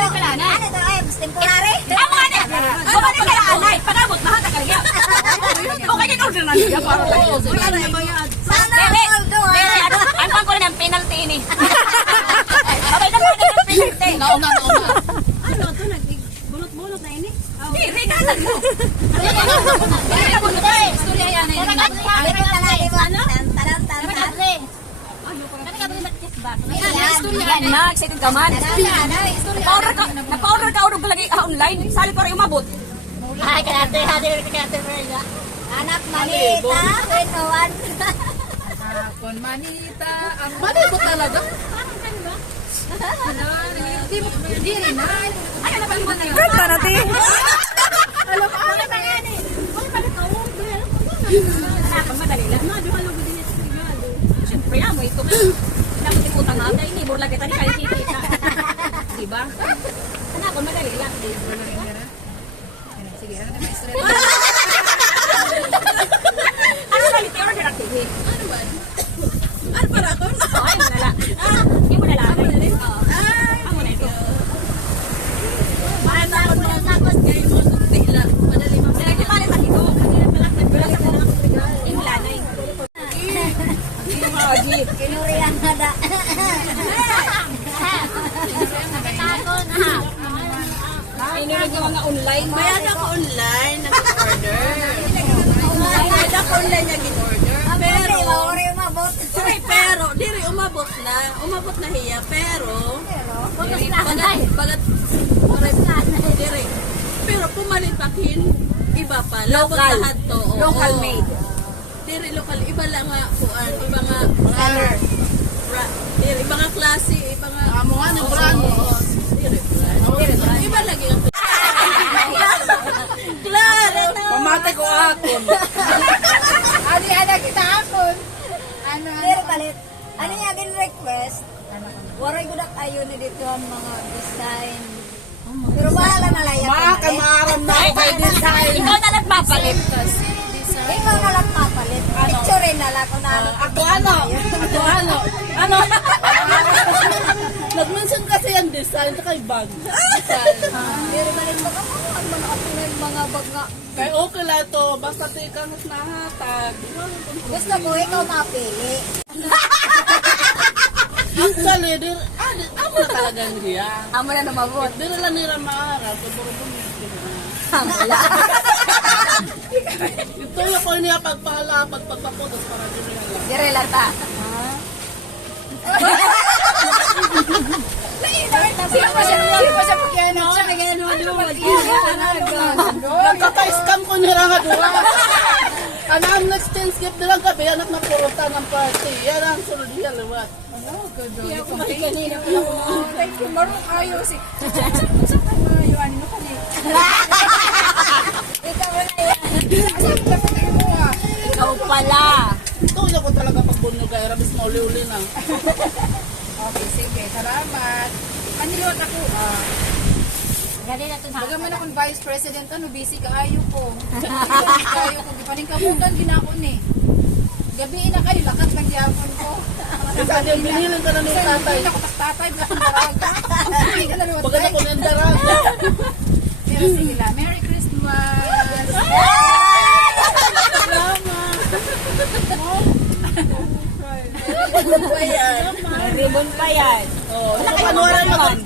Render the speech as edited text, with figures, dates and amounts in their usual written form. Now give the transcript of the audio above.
Bumalik ka na. Ano to ay temporary? Amo ana. Bumalik ka na anay. Pagabot mahal ka kaya. Okay ka order na niya para lang. Wala na bayad. Sana all do. Pero ano ko na ng penalty ini. Abay na pa ng penalty. Nauna. Ano to bulot-bulot na ini? Di, regalan mo. Istorya yan eh. Yan na, excited ka man. Naka-order ka order lagi online. Sali pa rin umabot. Ay, kanate. Anak manita, renowan. Kon manita, ang manibot talaga. Hindi rin na. Ay, ano ba yung mga Girl, parati. Ano pa yan eh? madali lang. Siyempre mo ito. Dapat ikutang natin. Hindi, burla kita ni kaya kikita. Diba? Anak, madali lang. Sige, ano naman istorya? Ano ba yung order activity? Ano ba? Ano para ako? Ay, malala. Hindi mo nalaman. Amo na ito. Takot kayo mo. Bigla. Madali mo. Sila di pala sa ito. Yung lanay. Kinuriyan na da. Takot na. Inirig yung mga online. Bayad ako online, nag-order. Bayad ako online, nag-order. Pero, mauri umabot. Pero, diri umabot na hiya, pero, bagat, diri. Pero pumalipakin, iba pa. Labot Local. lahat to. Oo. Local made. Diri local, iba lang nga, kuan, iba nga, Color. diri, iba nga klase, iba nga. Amo nga, ng brand. Diri, iba lagi ang Claro! Pamate ko akon. Ano kita hapon? Pero palit. Ano yung agin request? Waray ko na kayo na dito ang mga design. Pero bahala na lang yan. Makakamaram na ako kay design. Ikaw na nagpapalit. Ikaw na lang papalit. Picture rin na lang kung ano. Ako ano? Ano? Nag-mention kasi yung design sa kay bag. Pero palit mo ka ang mga apunan mga bag nga. Kaya okay lang to, basta tikang nahatag. Gusto mo ikaw mapili. Actually, amo na talaga niya. Amo na namabot. Dili lang nila maaral, pagburubong Wala. ito yung ko niya pagpapapotos para dili lang. Dire lata. Nagkaka-scam ko niya nga duwa. Anang next ten skip nilang gabi, anak na puruta ng party. Yan ang sunod niya, liwat. Thank you. Marunong kayo. Ikaw pala. Ito yung ko talaga pagbunyo kay Rabis mo uli-uli na. Okay, sige. Salamat. Paniliwat ako. Gani na ito na. Bagaman akong vice president, busy kaayo ko. Kaayo ko. Gipaningkabutan, ginako ni. Gabi na kayo, lakas ng gyapon ko. Kasi yung binilin ka na ni tatay. Hindi ako tatay, bakit daraga? Hindi ka na naman Baga na ko ng daraga. Pero sige lang. Merry Christmas! Ayan. Ribbon pa yan. Oh, nakapanwaran mag